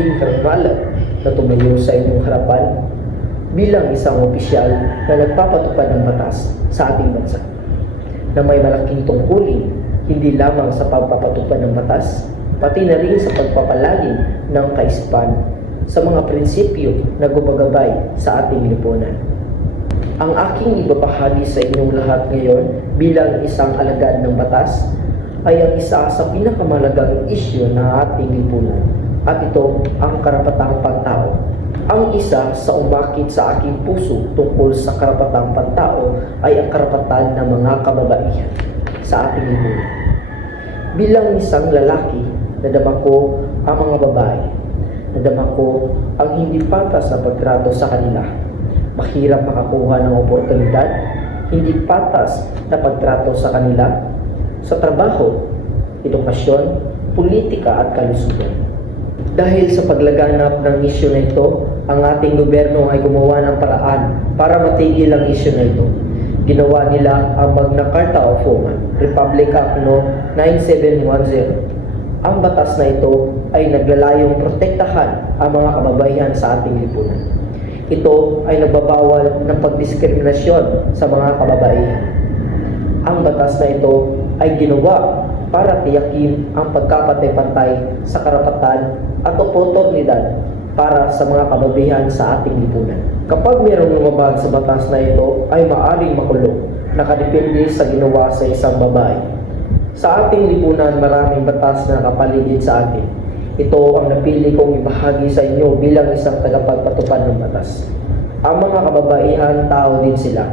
malaking karangalan na tumayo sa inyong harapan bilang isang opisyal na nagpapatupad ng batas sa ating bansa na may malaking tungkulin hindi lamang sa pagpapatupad ng batas, pati na rin sa pagpapalaging ng kaisipan sa mga prinsipyo na gumagabay sa ating lipunan. Ang aking ibabahagi sa inyong lahat ngayon bilang isang alagad ng batas ay ang isa sa pinakamalagang isyu ng ating lipunan at ito ang karapatang pantao. Ang isa sa umakit sa aking puso tungkol sa karapatang pantao ay ang karapatan ng mga kababaihan sa ating lipunan. Bilang isang lalaki, nadama ko ang mga babae. Nadama ko ang hindi patas na pagtrato sa kanila. Mahirap makakuha ng oportunidad, hindi patas na pagtrato sa kanila, sa trabaho, edukasyon, politika at kalusugan. Dahil sa paglaganap ng isyu na ito, ang ating gobyerno ay gumawa ng paraan para matigil ang isyu na ito. Ginawa nila ang Magna Carta of Women, Republic Act No. 9710. Ang batas na ito ay naglalayong protektahan ang mga kababaihan sa ating lipunan. Ito ay nagbabawal ng pagdiskriminasyon sa mga kababaihan. Ang batas na ito ay ginawa para tiyakin ang pagkapatay-pantay sa karapatan at oportunidad para sa mga kababaihan sa ating lipunan. Kapag mayroong lumabag sa batas na ito ay maaring makulong, nakadepende sa ginawa sa isang babae. Sa ating lipunan maraming batas na nakapaligid sa atin. Ito ang napili kong ibahagi sa inyo bilang isang tagapagpatupad ng batas. Ang mga kababaihan, tao din sila.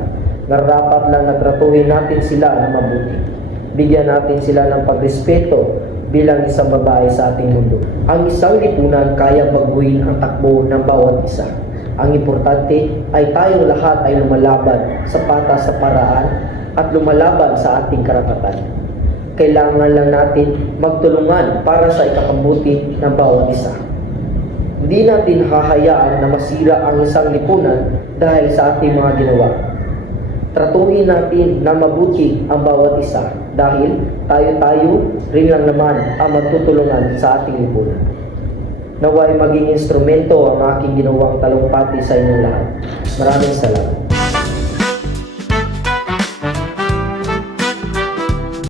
Narapat lang natratuhin natin sila na mabuti. Bigyan natin sila ng pagrespeto bilang isang babae sa ating mundo. Ang isang lipunan kaya baguhin ang takbo ng bawat isa. Ang importante ay tayong lahat ay lumalaban sa patas sa paraan at lumalaban sa ating karapatan. Kailangan lang natin magtulungan para sa ikakabuti ng bawat isa. Hindi natin hahayaan na masira ang isang lipunan dahil sa ating mga ginawa. Tratuhin natin na mabuti ang bawat isa dahil tayo-tayo rin lang naman ang magtutulungan sa ating lipunan. Naway maging instrumento ang aking ginawang talumpati sa inyong lahat. Maraming salamat.